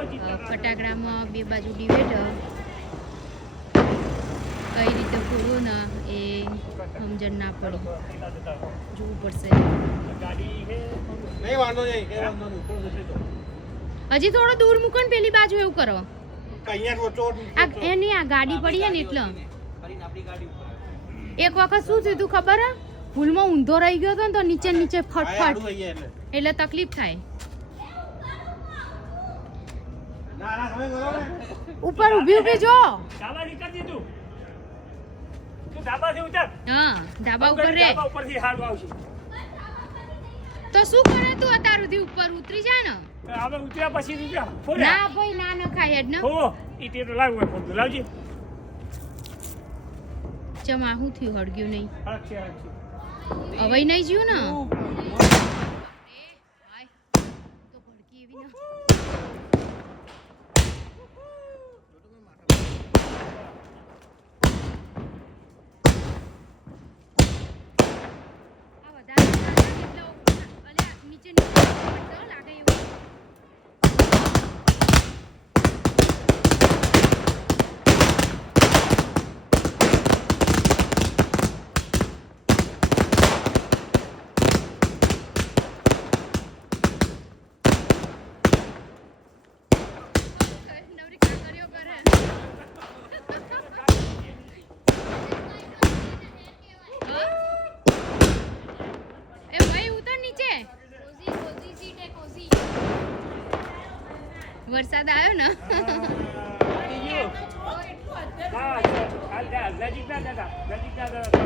ફટાકડામાં બે બાજુ ડિબેટ કઈ રીતે ફોડવું ને એ સમજણ ના પડી, જોવું પડશે. હજી થોડો દૂર મૂકો ને પેલી બાજુ એવું કરો. એની આ ગાડી પડી ને એટલે એક વખત શું થયું તું ખબર હે, ભૂલમાં ઊંધો રહી ગયો હતો ને તો નીચે નીચે ફટફટ એટલે તકલીફ થાય. ઉપર ઊભી ઊભી જો. હા ધાબા ઉપર રે તો શું કરે તું અત્યાર સુધી ઉપર ઉતરી જા ને. હવે ઉતર્યા પછી ના ભાઈ ના ન ખાય હેડ ને. હો ઈટે તો લાવવું પડતું લાવજી. જમા હું થયું હળગ્યું નહીં. અચ્છા હવે નહીં જ્યું ને. તો ભડકી એવી ના. આ વધારે એટલે અલ્યા નીચે નીચે લાગે એવું. વરસાદ આવ્યો ને. હા નજીક ના